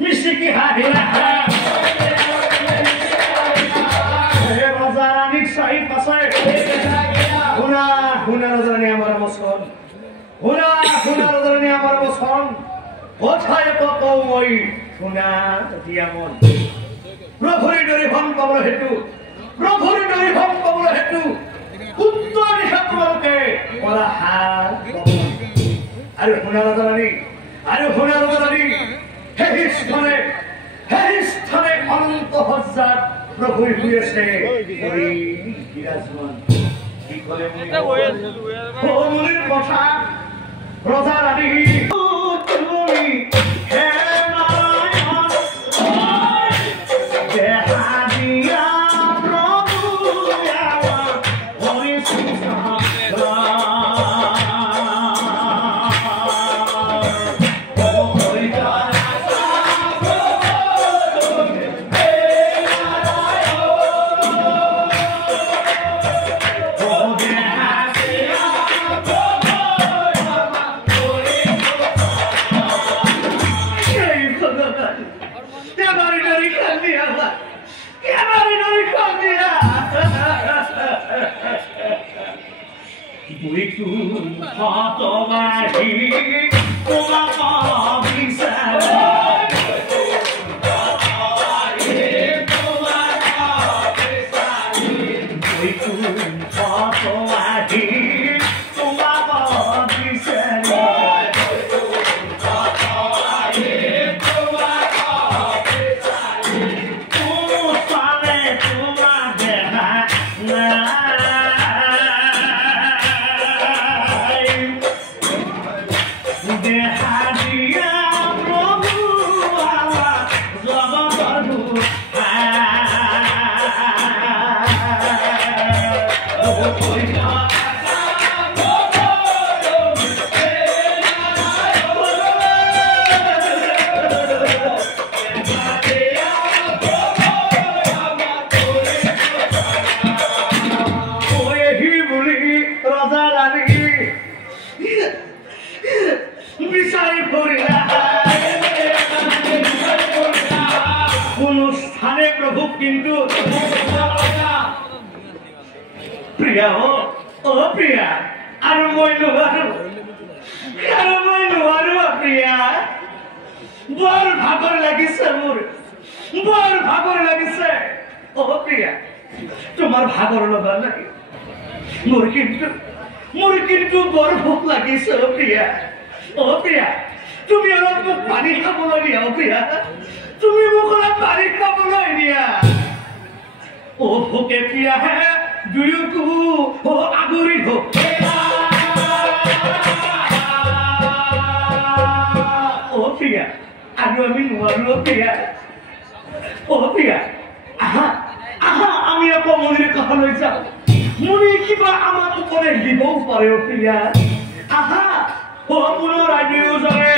মিষ্টি কি হাহিলা রাজারানীক শহীদ পাশে শুনা শুনা রজনী আমার বসন শুনা শুনা রজনী আমার বসন কোথায় কও মই শুনা দিয়া মন প্রভুরি দরিভন পাবল হেতু প্রভুরি দরিভন পাবল হেতু উত্তর দিশা তোমালোকে বলা হাত আৰু শুনা ৰজনী আৰু শুনা ৰজনী সেই স্থানে অনন্ত সজ্জাত প্ৰভু শুই আছে বিৰাজমান কি ক'লে মুনিৰ কথা ৰজা ৰাণী তুমি হে নাৰায়ণ দেহা দিয়া প্ৰভু হৰি কৃষ্ণ তোমাৰ ভাগৰ লগা নাকি মোৰ কিন্তু বৰ ভোক লাগিছে প্ৰিয়া তুমি অলপ মোক পানী খাবলৈ দিয়া প্ৰিয়া তুমি মোক অলপ পানী খাবলৈ দিয়া ভোকে প্ৰিয়া হে দুয়োকো আগুৰি হোক প্ৰিয়া আৰু আমি নোৱাৰো প্ৰিয়া প্ৰিয়া আহা আমি আকৌ মনিৰ কাষলৈ যাওঁ মনি কিবা আমাক উপদেশ দিবও পাৰে প্ৰিয়া আহা পুনৰাই দুয়োজনে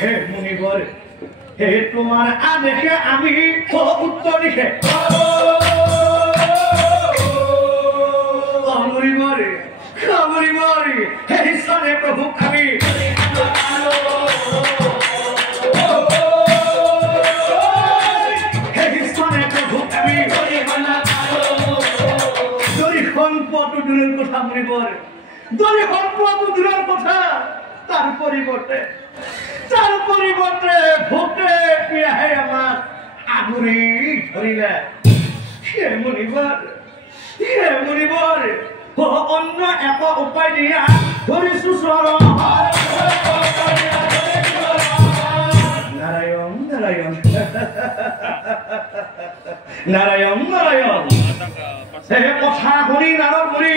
হে মুনিবৰ হে তোমাৰ আদেশে আমি উত্তৰ দিশে প্রভু আমি কথা মনে পড়ে দলে দূরের কথা তার পরিবর্তে ভোটে পিয়াহে আমার আগুরি ধরিলে সে মনিবর অন্য এক উপায় দিয়া ধরিছু চরণ নারায়ণ নারায়ণ নারায়ণ নারায়ণ সে কথা শুনি নারদ মুনি